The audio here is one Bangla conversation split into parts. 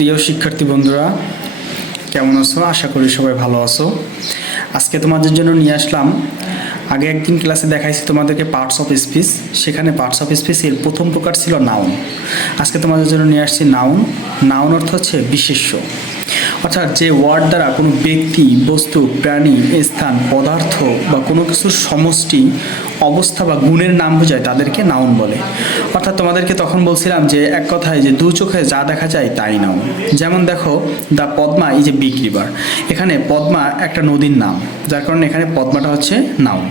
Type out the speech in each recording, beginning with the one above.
প্রিয় শিক্ষার্থী বন্ধুরা, কেমন আছো? আশা করি সবাই ভালো আছো। আজকে তোমাদের জন্য নিয়ে আসলাম, আগে একদিন ক্লাসে দেখাইছি তোমাদেরকে পার্টস অফ স্পিচ। সেখানে পার্টস অফ স্পিচের প্রথম প্রকার ছিল নাউন। আজকে তোমাদের জন্য নিয়ে আসছি নাউন। নাউন অর্থ হচ্ছে বিশেষ্য, অর্থাৎ যে ওয়ার্ড দ্বারা কোনো ব্যক্তি, বস্তু, প্রাণী, স্থান, পদার্থ বা কোনো কিছুর সমষ্টি, অবস্থা বা গুণের নাম বোঝায় তাদেরকে নাউন বলে। অর্থাৎ তোমাদেরকে তখন বলছিলাম যে এক কথায় যে দু চোখে যা দেখা যায় তাই নাউন। যেমন দেখো, the Padma is a big river. এখানে পদ্মা একটা নদীর নাম, যার কারণে এখানে পদ্মাটা হচ্ছে নাউন।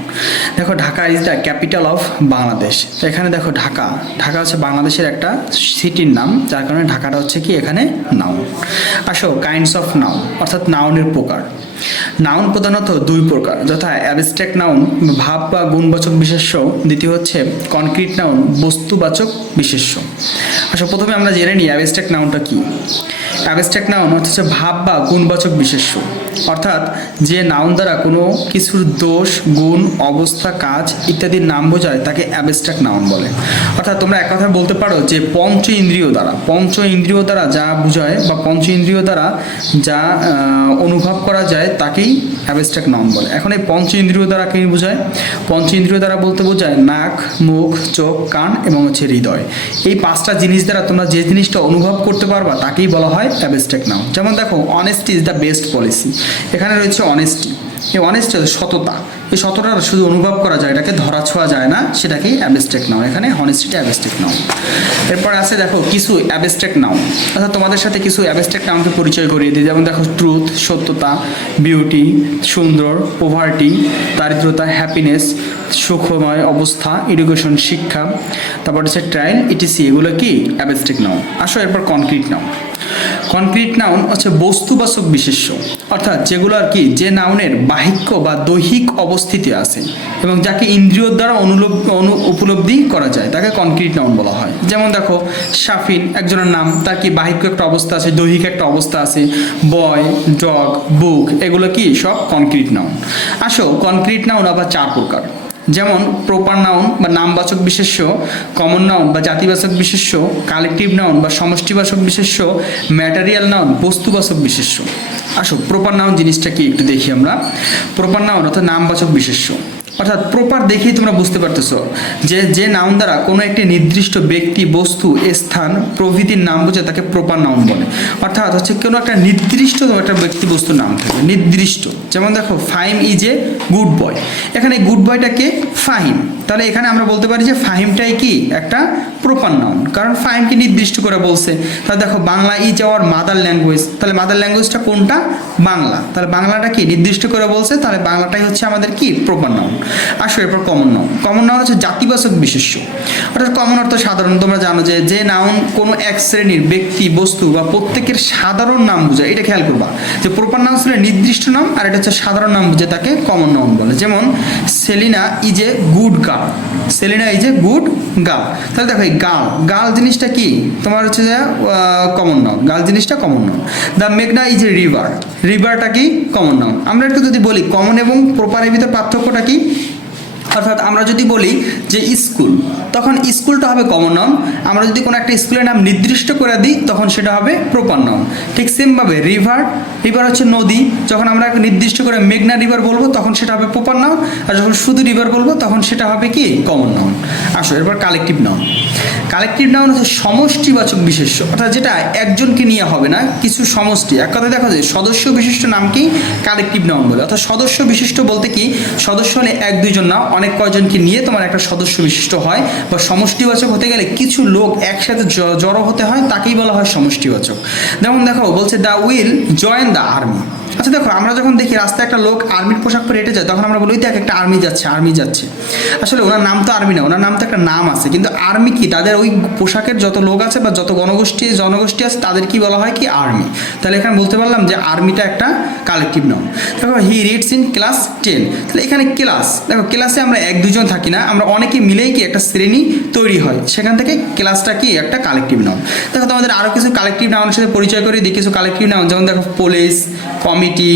দেখো, Dhaka is the capital of Bangladesh. তো এখানে দেখো ঢাকা, ঢাকা হচ্ছে বাংলাদেশের একটা সিটির নাম, যার কারণে ঢাকাটা হচ্ছে কি এখানে নাউন। আসো, কাইন্ডস অফ নাউন অর্থাৎ নাউনের প্রকার। নাউন প্রধানত দুই প্রকার, যথা অ্যাবস্ট্রাক্ট নাউন ভাব বা গুণবাচক বিশেষ্য, দ্বিতীয় হচ্ছে কনক্রিট নাউন বস্তুবাচক বিশেষ্য। আচ্ছা, প্রথমে আমরা জেনে নিই অ্যাবস্ট্রাক্ট নাউনটা কি। অ্যাবস্ট্রাক্ট নাউন হচ্ছে ভাব বা গুণবাচক বিশেষ্য, অর্থাৎ যে নাউন দ্বারা কোনো কিছুর দোষ, গুণ, অবস্থা, কাজ ইত্যাদির নাম বোঝায় তাকে অ্যাবস্ট্রাক্ট নাউন বলে। অর্থাৎ তোমরা এক কথা বলতে পারো যে পঞ্চ ইন্দ্রিয় দ্বারা যা বোঝায় বা পঞ্চ ইন্দ্রিয় দ্বারা যা অনুভব করা যায় তাকেই অ্যাবস্ট্রাক্ট নাউন বলে। এখন এই পঞ্চ ইন্দ্রিয় দ্বারা কী বোঝায়? পঞ্চ ইন্দ্রিয় দ্বারা বলতে বোঝায় নাক, মুখ, চোখ, কান এবং হচ্ছে হৃদয়। এই পাঁচটা জিনিস দ্বারা তোমরা যে জিনিসটা অনুভব করতে পারবা তাকেই বলা হয় অ্যাবস্ট্রাক্ট নাউন। যেমন দেখো, honesty is the best policy. এখানে রয়েছে অনেস্টি। এই অনেস্টি সততা, এই সততা শুধু অনুভব করা যায়, এটাকে ধরা ছোঁয়া যায় না, সেটাকেই অ্যাবস্ট্রাক্ট নাউন। এখানে অনেস্টিটা অ্যাবস্ট্রাক্ট নাউন। এরপর আছে দেখো কিছু অ্যাবস্ট্রাক্ট নাউন, অর্থাৎ তোমাদের সাথে কিছু অ্যাবস্ট্রাক্ট নাউনকে পরিচয় করিয়ে দিই। যেমন দেখো, ট্রুথ সত্যতা, বিউটি সুন্দর, পোভার্টি দারিদ্রতা, হ্যাপিনেস সুখময় অবস্থা, এডুকেশন শিক্ষা, তারপর হচ্ছে ট্রায়াল, ইটিসি, এগুলো কি অ্যাবস্ট্রাক্ট নাউন। আসো এরপর কনক্রিট নাউন। কনক্রিট নাউন হচ্ছে বস্তুবাচক বিশেষ্য, অর্থাৎ যেগুলো আর কি যে নাউনের বাহিক্য বা দৈহিক অবস্থিতি আছে এবং যাকে ইন্দ্রিয় দ্বারা উপলব্ধি করা যায় তাকে কনক্রিট নাউন বলা হয়। যেমন দেখো, শাফিন একজনের নাম, তার কি বাহিক্য একটা অবস্থা আছে, দৈহিক একটা অবস্থা আছে। বয়, ডগ, বুক, এগুলো কি সব কনক্রিট নাউন। আসো, কনক্রিট নাউন আবার চার প্রকার। যেমন প্রপার নাউন বা নামবাচক বিশেষ্য, কমন নাউন বা জাতিবাচক বিশেষ্য, কালেকটিভ নাউন বা সমষ্টিবাচক বিশেষ্য, ম্যাটেরিয়াল নাউন বস্তুবাচক বিশেষ্য। আসো, প্রপার নাউন জিনিসটা কি একটু দেখি আমরা। প্রপার নাউন অর্থাৎ নামবাচক বিশেষ্য, অর্থাৎ প্রপার দেখেই তোমরা বুঝতে পারতেছো যে নাউন দ্বারা কোনো একটি নির্দিষ্ট ব্যক্তি, বস্তু, স্থান প্রভৃতির নাম বোঝায় তাকে প্রপার নাউন বলে। অর্থাৎ হচ্ছে কোনো একটা নির্দিষ্ট একটা ব্যক্তি, বস্তুর নাম থাকে নির্দিষ্ট। যেমন দেখো, Fahim is a good boy. এখানে গুড বয়টাকে ফাহিম, তাহলে এখানে আমরা বলতে পারি যে ফাহিমটাই কি একটা প্রপার নাউন, কারণ ফাহিমকে নির্দিষ্ট করে বলছে। তাহলে দেখো, Bangla is our mother language, তাহলে মাদার ল্যাঙ্গুয়েজটা কোনটা? বাংলা। তাহলে বাংলাটা কি নির্দিষ্ট করে বলছে, তাহলে বাংলাটাই হচ্ছে আমাদের কি প্রপার নাউন। আসো এরপর কমন নাউন। কমন নাউন হচ্ছে জাতিবাচক বিশেষ্য, অর্থাৎ কমন অর্থ সাধারণ। তোমরা জানো যে নাউন কোনো এক শ্রেণীর ব্যক্তি, বস্তু বা প্রত্যেকের সাধারণ নাম বোঝায়। এটা খেয়াল করবা যে প্রপার নাউন ছিল নির্দিষ্ট নাম, আর এটা হচ্ছে সাধারণ নাম বুঝে তাকে কমন নাউন বলে। যেমন Selina is a good girl, Selina is a good girl. তাহলে দেখো, এই গার্ল জিনিসটা কি তোমার হচ্ছে যে কমন নাউন, গার্ল জিনিসটা কমন নাউন। দ্য মেঘনা ইজ এ রিভারটা কি কমন নাউন। আমরা একটু যদি বলি কমন এবং প্রপারের ভিতর পার্থক্যটা কি, অর্থাৎ আমরা যদি বলি যে স্কুল, তখন স্কুলটা হবে কমন নাউন। আমরা যদি কোনো একটা স্কুলের নাম নির্দিষ্ট করে দিই তখন সেটা হবে প্রপার নাউন। ঠিক সেমভাবে রিভার হচ্ছে নদী, যখন আমরা নির্দিষ্ট করে মেঘনা রিভার বলবো তখন সেটা হবে প্রপার নাউন, আর যখন শুধু রিভার বলবো তখন সেটা হবে কি কমন নাউন। আসো এরপর কালেকটিভ নাউন। কালেকটিভ নাউন হচ্ছে সমষ্টিবাচক বিশেষ্য, অর্থাৎ যেটা একজনকে নিয়ে হবে না, কিছু সমষ্টি। এক কথা দেখা যায় সদস্য বিশিষ্ট নামকেই কালেকটিভ নাউন বলে। অর্থাৎ সদস্য বিশিষ্ট বলতে কি, সদস্য হলে এক দুইজন না, অনেক কয়জনকে নিয়ে তোমার একটা সদস্য বিশিষ্ট হয়। বা সমষ্টিবাচক হতে গেলে কিছু লোক একসাথে জড়ো হতে হয়, তাকেই বলা হয় সমষ্টিবাচক। যেমন দেখো, বলছে the will join the army. আচ্ছা দেখো, আমরা যখন দেখি রাস্তায় একটা লোক আর্মির পোশাক পরে হেঁটে যায়, তখন আমরা বলি দেখ একটা আর্মি যাচ্ছে। আসলে ওনার নাম তো আর্মি না, ওনার নাম তো একটা নাম আছে, কিন্তু আর্মি কি তাদের ওই পোশাকের যত লোক আছে বা যত জনগোষ্ঠী আছে তাদের কি বলা হয় কি আর্মি। তাহলে এখানে বলতে পারলাম যে আর্মিটা একটা কালেকটিভ নাউন। দেখো, হি রিডস ইন ক্লাস 10। তাহলে এখানে ক্লাস, দেখো ক্লাসে আমরা এক দুজন থাকি না, আমরা অনেকে মিলেই কি একটা শ্রেণী তৈরি হয়, সেখান থেকে ক্লাসটা কি একটা কালেকটিভ নাউন। দেখো, তোমাদের আরও কিছু কালেকটিভ নাউনের সাথে পরিচয় করে দিই কিছু কালেকটিভ নাউন। যেমন দেখো, police, committee,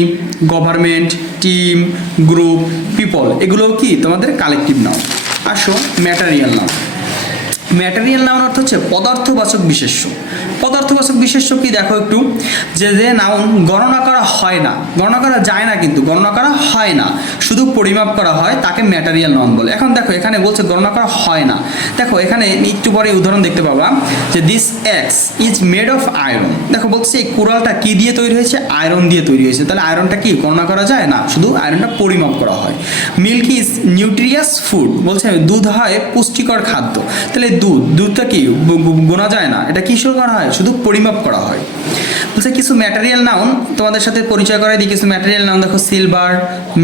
government, team, group, people, এগুলোও কি তোমাদের কালেকটিভ নাউন। আসো ম্যাটেরিয়াল নাউন। ম্যাটেরিয়াল নাউন অর্থ হচ্ছে পদার্থবাচক বিশেষ্য। পদার্থবাচক বিশেষ্য কি দেখো একটু, যে নাউন গণনা করা হয় না, গণনা করা যায় না, কিন্তু গণনা করা হয় না, শুধু পরিমাপ করা হয়, তাকে ম্যাটেরিয়াল নাউন বলে। এখন দেখো এখানে বলছে গণনা করা হয় না। দেখো এখানে একটু পরে উদাহরণ দেখতে পাবা যে this x is made of iron. দেখো বলছে এই কুড়ালটা কি দিয়ে তৈরি হয়েছে? আয়রন দিয়ে তৈরি হয়েছে। তাহলে আয়রনটা কি গণনা করা যায় না, শুধু আয়রনটা পরিমাপ করা হয়। মিল্ক ইজ নিউট্রিয়াস ফুড, বলছে দুধ হয় পুষ্টিকর খাদ্য। তাহলে দুধটা কি গোনা যায় না, এটা কিসের করা হয়? শুধু পরিমাপ করা হয়। বলছে কিছু ম্যাটেরিয়াল নাউন তোমাদের সাথে পরিচয় করাই দিই। কিছু ম্যাটেরিয়াল নাউন দেখো, silver,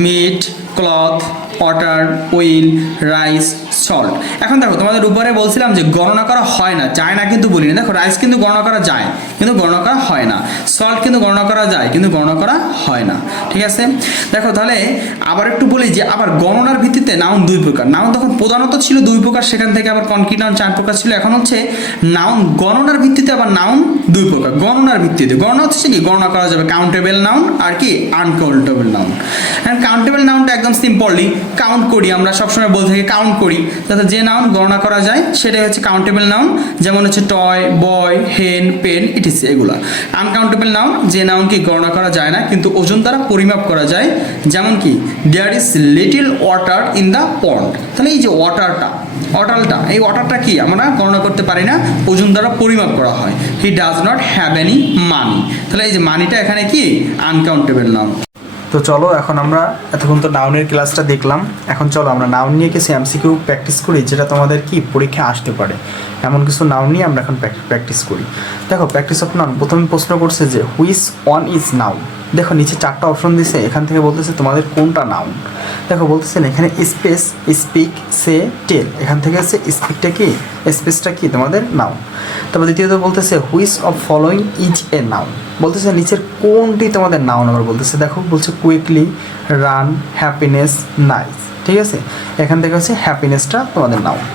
meat, cloth, water, oil, rice, salt. এখন দেখো তোমাদের উপরে বলছিলাম যে গণনা করা হয় না, যায় না কিন্তু বলিনি। দেখো রাইস কিন্তু গণনা করা যায় কিন্তু গণনা করা হয় না, সল্ট কিন্তু গণনা করা যায় কিন্তু গণনা করা হয় না, ঠিক আছে। দেখো তাহলে আবার একটু বলি যে আবার গণনার ভিত্তিতে নাউন দুই প্রকার। নাউন তখন প্রধানত ছিল দুই প্রকার, সেখান থেকে আবার কনক্রিট নাউন 4 প্রকার ছিল। এখন হচ্ছে নাউন গণনার ভিত্তিতে আবার নাউন দুই প্রকার। গণনার ভিত্তিতে গণনা হচ্ছে কি গণনা করা যাবে কাউন্টেবল নাউন আর কি আনকাউন্টেবল নাউন। এন্ড কাউন্টেবল নাউনটা একদম সিম্পলি কাউন্ট করি, আমরা সবসময় বলতে থাকি কাউন্ট করি, যাতে যে নাউন গণনা করা যায় সেটাই হচ্ছে কাউন্টেবল নাউন। যেমন হচ্ছে টয়, বয়, হেন, পেন, ইটিসি এগুলা। আনকাউন্টেবল নাউন যে নাউন কি গণনা করা যায় না কিন্তু ওজন দ্বারা পরিমাপ করা যায়। যেমন কি there is little water in the pond. তাহলে এই যে ওয়াটারটা এই ওয়াটারটা কি আমরা গণনা করতে পারি না, ওজন দ্বারা পরিমাপ করা হয়। He does not have any money. তাহলে এই যে মানিটা এখানে কি আনকাউন্টেবল নাউন। তো চলো এখন আমরা এতক্ষণ তো নাউনের ক্লাসটা দেখলাম, এখন চলো আমরা নাউন নিয়ে কিছু এমসিকিউ প্র্যাকটিস করি, যেটা তোমাদের কি পরীক্ষা আসতে পারে। এমন কিছু নাউন নিয়ে আমরা এখন প্র্যাকটিস করি। দেখো প্র্যাকটিস অফ নাউন প্রথমে প্রশ্ন করছে যে হুইচ ওয়ান ইজ নাউন। দেখো নিচে 4টা অপশন দিছে, এখান থেকে বলতেছে তোমাদের কোনটা নাউন। দেখো বলতেছেন এখানে স্পেস, স্পিক, সে, টেল। এখান থেকে হচ্ছে স্পিকটা কি, স্পেসটা কি তোমাদের নাউন। তারপর দ্বিতীয়ত বলতেছে which of following is a noun. বলতেছে নিচের কোনটি তোমাদের নাউন আবার বলতেছে। দেখো বলছে কুইকলি, রান, হ্যাপিনেস, নাইস। ঠিক আছে, এখান থেকে হচ্ছে হ্যাপিনেসটা তোমাদের নাউন।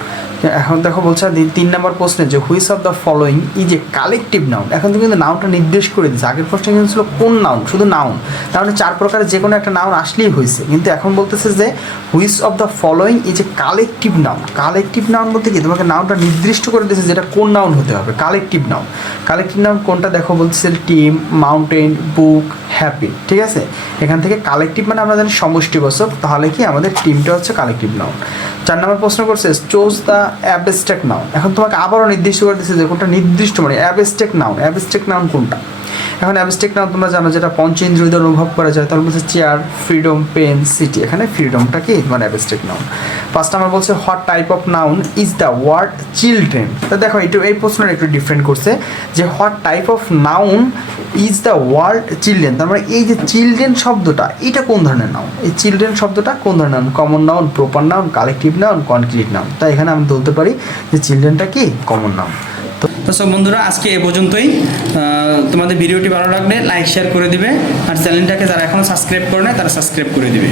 এখন দেখো বলছে 3 নম্বর প্রশ্নে যে which of the following is a collective noun. এখন তো কিন্তু নাউনটা নির্দেশ করে দিচ্ছে। আগের প্রশ্নে কিন্তু ছিল কোন নাউন, শুধু নাউন, তাহলে 4 প্রকারের যে কোনো একটা নাউন আসলেই হয়েছে। কিন্তু এখন বলতেছে যে which of the following is a collective noun. Collective noun বলতে কি তোমাকে নাউনটা নির্দিষ্ট করে দিয়েছে যেটা কোন নাউন হতে হবে। কালেকটিভ নাউন, কালেকটিভ নাউন কোনটা দেখো বলতেছে টিম, মাউন্টেন, বুক, হ্যাপি। ঠিক আছে, এখান থেকে কালেকটিভ মানে আমরা জানি সমষ্টিবাচক, তাহলে কি আমাদের টিমটা হচ্ছে কালেকটিভ নাউন। 4 নম্বর প্রশ্ন করছে চোজ দ্য অ্যাবস্ট্রাক্ট নাউন। এখন তোমাকে আবারও নির্দিষ্ট করে দিচ্ছে যে কোনটা নির্দিষ্ট মানে অ্যাবস্ট্রাক্ট নাউন। অ্যাবস্ট্রাক্ট নাউন কোনটা? এখন অ্যাবস্ট্রাক্ট নাউন তোমরা জানো যেটা পঞ্চেন্দ্রিয় দ্বারা অনুভব করা যায়। তাহলে বলছে চেয়ার, ফ্রিডম, পেন, সিটি। এখানে ফ্রিডমটা কি মানে অ্যাবস্ট্রাক্ট নাউন। 5 নম্বর বলছে what type of noun is the word children. তো দেখো এই প্রশ্নটা একটু ডিফারেন্ট করছে যে what type of noun is the word children. তার মানে এই যে চিলড্রেন শব্দটা এটা কোন ধরনের নাউন? এই চিলড্রেন শব্দটা কোন ধরনের noun? Common noun, proper noun, collective noun, concrete noun. তাই এখানে আমি বলতে পারি যে চিলড্রেনটা কি কমন নাউন। তো সব বন্ধুরা আজকে এ পর্যন্তই। তোমাদের ভিডিওটি ভালো লাগলে লাইক শেয়ার করে দিবে, আর চ্যানেলটাকে যারা এখনও সাবস্ক্রাইব করে না তারা সাবস্ক্রাইব করে দিবে।